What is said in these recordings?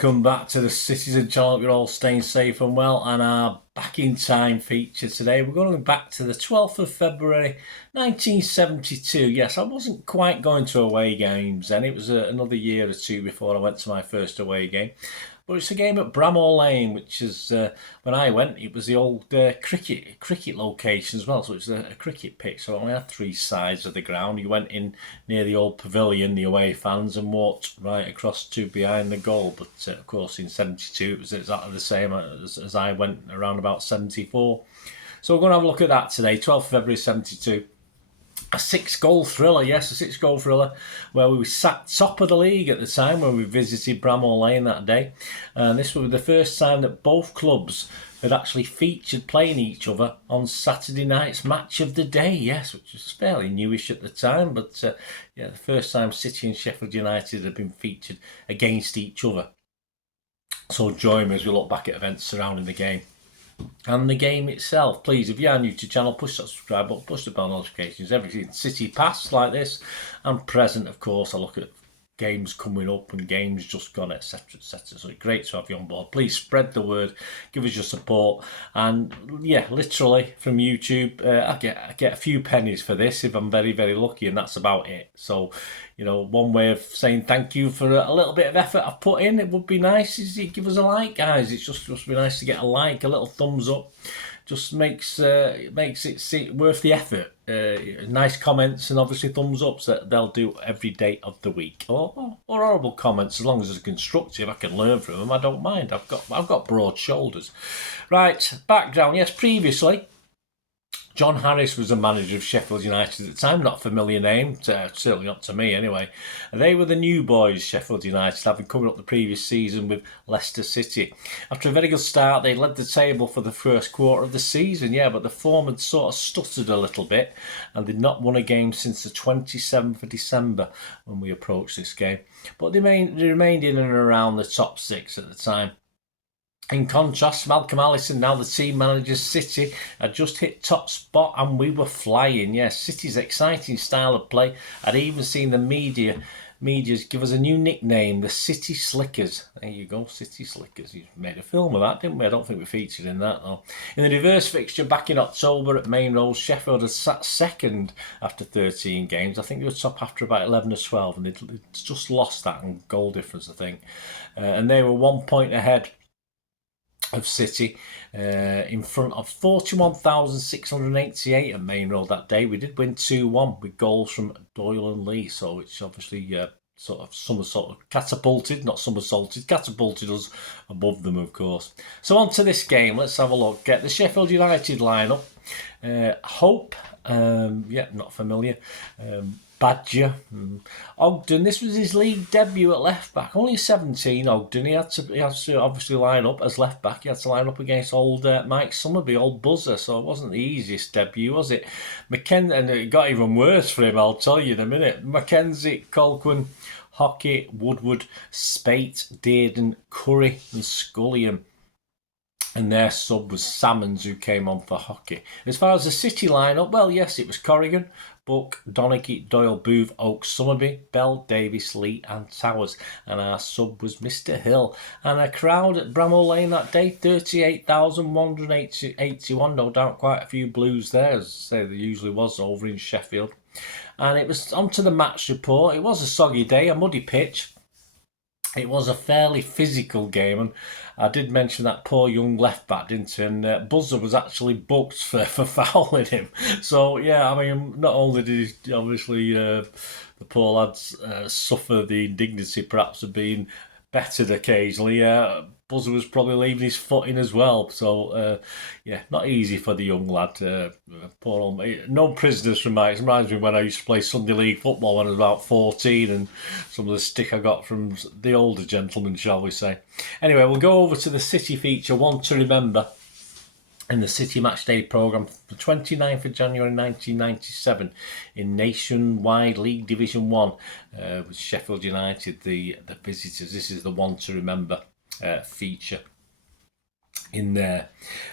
welcome back to the Citizen channel. We're all staying safe and well, and our back in time feature today. We're going back to the 12th of February 1972. Yes, I wasn't quite going to away games then. It was another year or two before I went to my first away game. But it's a game at Bramall Lane, which is, when I went, it was the old cricket location as well. So it was a cricket pitch. So it only had three sides of the ground. You went in near the old pavilion, the away fans, and walked right across to behind the goal. But of course, in 72, it was exactly the same as I went around about 74. So we're going to have a look at that today, 12th February 72. A 6-goal thriller, yes, a 6-goal thriller, where we sat top of the league at the time when we visited Bramall Lane that day. And this was the first time that both clubs had actually featured playing each other on Saturday night's match of the day, yes, which was fairly newish at the time. But yeah, the first time City and Sheffield United had been featured against each other. So join me as we look back at events surrounding the game. And the game itself, please, if you are new to the channel, push that subscribe button, push the bell notifications, everything City past like this, and present, of course. I look at games coming up and games just gone, etc, etc. So it's great to have you on board. Please spread the word, give us your support, and yeah, literally from YouTube, I get a few pennies for this if I'm very, very lucky, and that's about it. So, you know, one way of saying thank you for a little bit of effort I've put in, it would be nice, is you give us a like, guys. It's just be nice to get a like, a little thumbs up. Just makes it worth the effort. Nice comments and obviously thumbs ups that they'll do every day of the week, or horrible comments, as long as they're constructive. I can learn from them. I don't mind. I've got broad shoulders. Right, background. Yes, previously John Harris was the manager of Sheffield United at the time. Not a familiar name, certainly not to me anyway. They were the new boys, Sheffield United, having covered up the previous season with Leicester City. After a very good start, they led the table for the first quarter of the season, yeah, but the form had sort of stuttered a little bit, and they'd not won a game since the 27th of December when we approached this game. But they remained in and around the top six at the time. In contrast, Malcolm Allison, now the team manager, City, had just hit top spot and we were flying. Yes, City's exciting style of play. I'd even seen the media's give us a new nickname, the City Slickers. There you go, City Slickers. You made a film of that, didn't we? I don't think we featured in that, though. In the reverse fixture back in October at Main Road, Sheffield had sat second after 13 games. I think they were top after about 11 or 12, and they'd just lost that in goal difference, I think. And they were 1 point ahead of City, in front of 41,688 at Main Road that day. We did win 2-1 with goals from Doyle and Lee, so which obviously catapulted us above them, of course. So on to this game, let's have a look. Get the Sheffield United lineup. Hope, yeah, not familiar. Badger, Ogden. This was his league debut at left back. Only 17, Ogden. He had to obviously line up as left back. He had to line up against old Mike Summerby, old buzzer. So it wasn't the easiest debut, was it? And it got even worse for him. I'll tell you in a minute. Mackenzie, Colquhoun, Hockey, Woodward, Spate, Dearden, Curry, and Scullion. And their sub was Salmons, who came on for Hockey. As far as the City lineup, well, yes, it was Corrigan, Buck, Donaghy, Doyle, Booth, Oakes, Summerby, Bell, Davis, Lee and Towers. And our sub was Mr Hill. And a crowd at Bramall Lane that day, 38,181. No doubt quite a few Blues there, as I say there usually was over in Sheffield. And it was on to the match report. It was a soggy day, a muddy pitch. It was a fairly physical game, and I did mention that poor young left back, didn't I? And Buzzer was actually booked for fouling him. So yeah, I mean, not only did he obviously the poor lads suffer the indignity perhaps of being bettered occasionally, Buzzer was probably leaving his foot in as well. So yeah, not easy for the young lad. Poor old, no prisoners from mine. It reminds me when I used to play Sunday League football when I was about 14, and some of the stick I got from the older gentlemen, shall we say. Anyway, we'll go over to the City feature, one to remember, in the City Matchday programme, the 29th of January 1997 in Nationwide League Division 1 with Sheffield United, the visitors. This is the one to remember feature. in there.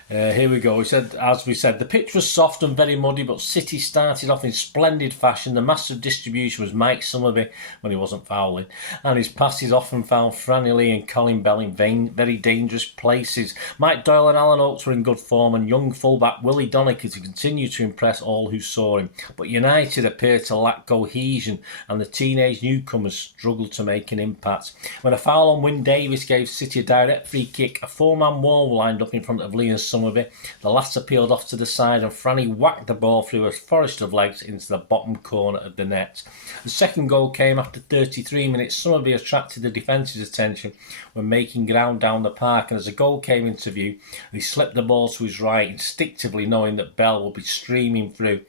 Here we go. He said, as we said, the pitch was soft and very muddy, but City started off in splendid fashion. The master of distribution was Mike Summerby when he wasn't fouling, and his passes often found Franny Lee and Colin Bell in very dangerous places. Mike Doyle and Alan Oates were in good form, and young fullback Willie Donicky continued to impress all who saw him. But United appeared to lack cohesion, and the teenage newcomers struggled to make an impact. When a foul on Wyn Davies gave City a direct free kick, a four-man wall lined up in front of Lee and Summerby. The latter peeled off to the side and Franny whacked the ball through a forest of legs into the bottom corner of the net. The second goal came after 33 minutes. Summerby attracted the defence's attention when making ground down the park, and as the goal came into view, he slipped the ball to his right, instinctively knowing that Bell would be streaming through.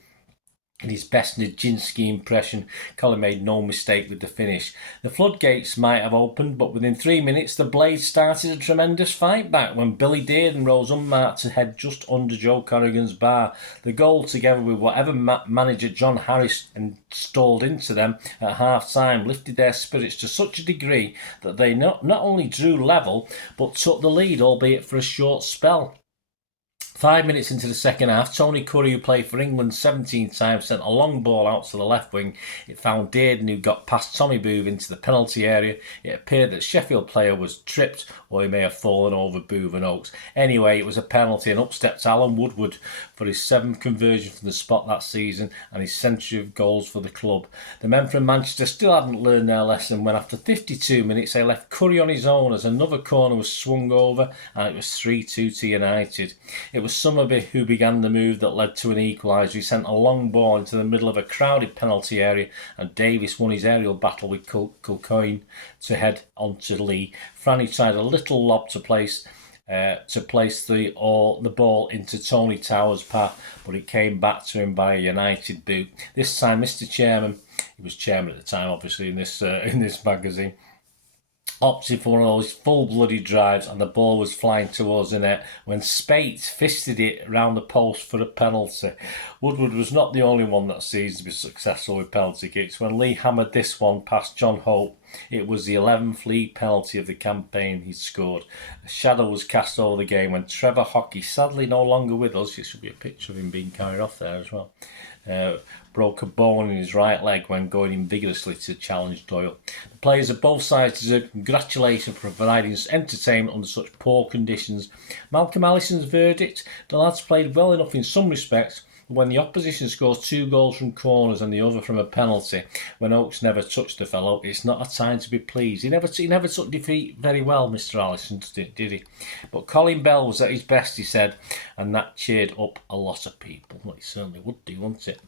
In his best Nijinsky impression, Colin made no mistake with the finish. The floodgates might have opened, but within 3 minutes the Blades started a tremendous fight back when Billy Dearden rose unmarked to head just under Joe Corrigan's bar. The goal, together with whatever manager John Harris installed into them at half-time, lifted their spirits to such a degree that they not only drew level, but took the lead, albeit for a short spell. 5 minutes into the second half, Tony Curry, who played for England 17 times, sent a long ball out to the left wing. It found Dearden, who got past Tommy Booth into the penalty area. It appeared that Sheffield player was tripped, or he may have fallen over Booth and Oates. Anyway, it was a penalty, and up stepped Alan Woodward for his 7th conversion from the spot that season and his century of goals for the club. The men from Manchester still hadn't learned their lesson when after 52 minutes they left Curry on his own as another corner was swung over and it was 3-2 to United. It was Summerby who began the move that led to an equaliser. He sent a long ball into the middle of a crowded penalty area and Davis won his aerial battle with Kilcoyne to head onto Lee. Franny tried a little lob to place the ball into Tony Towers' path, but it came back to him by a United boot. This time, Mr. Chairman, he was chairman at the time, obviously, in this magazine, opted for one of those full-blooded drives, and the ball was flying towards the net when Spate fisted it round the post for a penalty. Woodward was not the only one that season to be successful with penalty kicks. When Lee hammered this one past John Hope, it was the 11th league penalty of the campaign he'd scored. A shadow was cast over the game when Trevor Hockey, sadly no longer with us, it should be a picture of him being carried off there as well, broke a bone in his right leg when going in vigorously to challenge Doyle. The players of both sides deserve congratulations for providing entertainment under such poor conditions. Malcolm Allison's verdict: the lads played well enough in some respects, but when the opposition scores 2 goals from corners and the other from a penalty, when Oates never touched the fellow, it's not a time to be pleased. He never took defeat very well, Mr. Allison, did he? But Colin Bell was at his best, he said, and that cheered up a lot of people. Well, he certainly would do, wouldn't it?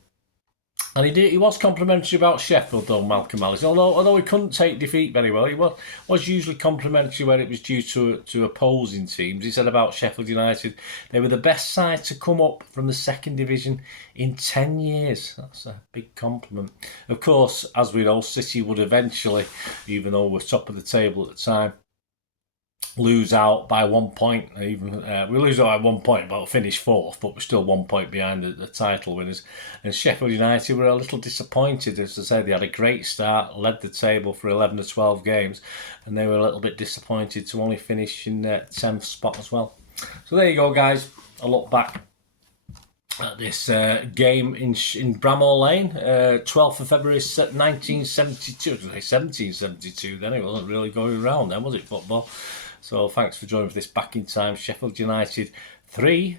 And he was complimentary about Sheffield, though, Malcolm Allison. Although he couldn't take defeat very well, he was usually complimentary where it was due to opposing teams. He said about Sheffield United, they were the best side to come up from the second division in 10 years. That's a big compliment. Of course, as we know, City would eventually, even though we're top of the table at the time, lose out by 1 point. Even we lose out by 1 point, but we'll finish 4th, but we're still 1 point behind the title winners. And Sheffield United were a little disappointed. As I said, they had a great start, led the table for 11 or 12 games, and they were a little bit disappointed to only finish in 10th spot as well. So there you go, guys. A look back at this game in Bramall Lane, 12th of February 1972. 1772 then, it wasn't really going around then, was it, football? So thanks for joining for this Back in Time. Sheffield United 3,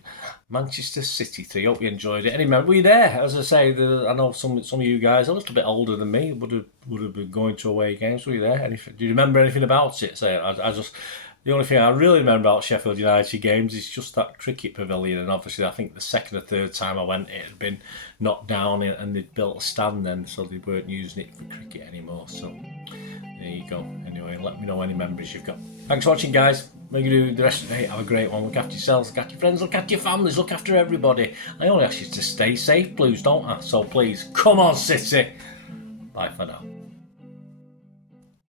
Manchester City 3. Hope you enjoyed it. Anyway, were you there? As I say, I know some of you guys a little bit older than me would have been going to away games. Were you there? Do you remember anything about it? The only thing I really remember about Sheffield United games is just that cricket pavilion, and obviously I think the second or third time I went it had been knocked down and they'd built a stand then, so they weren't using it for cricket anymore. So there you go. Anyway, let me know any memories you've got. Thanks for watching, guys. Make you do the rest of the day. Have a great one. Look after yourselves, look after your friends, look after your families, look after everybody. I only ask you to stay safe, Blues, don't I? So please, come on, City. Bye for now.